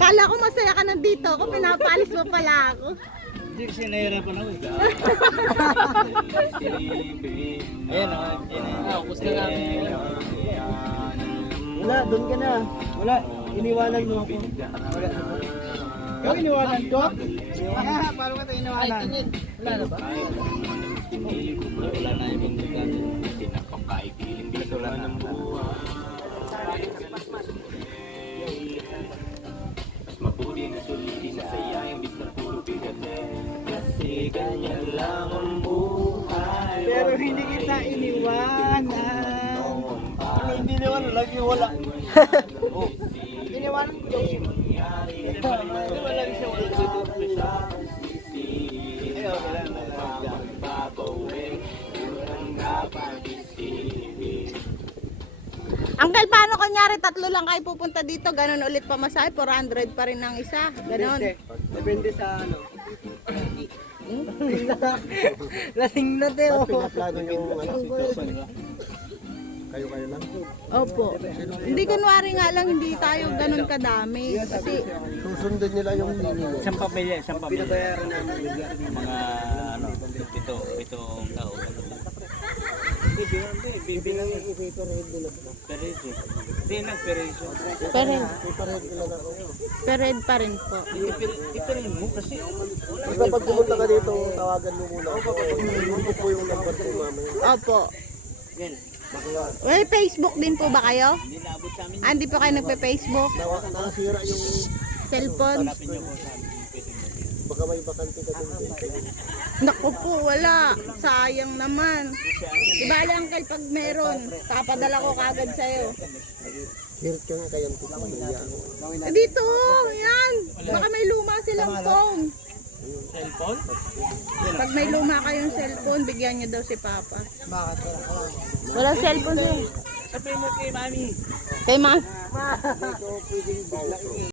Kala ko masaya ka nandito ako, pinapalis mo pala ako. Hindi kasi nahirapan ako. Ayan o. Gusto nga. Wala, doon ka na. Wala, iniwanan mo ako. Wala. Ikaw iniwanan ko? Paano ka ito iniwanan? Wala na ba? Wala na yung pinakapaipiling dito lang ng mabuti na sulitin na saya imbis na puro bigat kasi ganyan lang ang buhay. Pero hindi kita iniwanan. Ano hindi iniwanan? Lagi wala. Iniwanan ko yung wala siya wala siya. Ayaw, wala na. Uncle, paano kunyari tatlo lang kayo pupunta dito, ganun ulit pamasahe, 400 pa rin ang isa, ganun. Depende sa ano. Lasing na tayo. Pinaplano yung situation. Kayo lang. Opo. Hindi kunwari nga lang, hindi tayo ganun kadami. Kasi, Susundin nila yung minimum. Isang pamilya. Pinabayaran namin. Mga pitong tao. Bibilang i-paperhead nila. Perisyo. Hindi nagperisyo. pered pa rin po. Ipirin mo kasi. Basta pag pumunta ka dito, tawagan mo muna. Ano po yung number ko mamaya? Opo. Yan. Well, Facebook din po ba kayo? Hindi naabot sa amin. Hindi po kayo nagpe-Facebook? Nakasira yung Cellphone? Hanapin niyo po sa amin. baka may bakante ka dun. Naku po, wala. Sayang naman. Ibali Uncle pag meron. Papadala ko kagad sa'yo. Hirit ka nga kayang tukang. Dito, yan. Baka may luma silang phone. Cellphone? Pag may luma kayong cellphone, bigyan niyo daw si Papa. Bakit wala? Walang cellphone siya. Sabihin mo kay Mami. Kay Ma.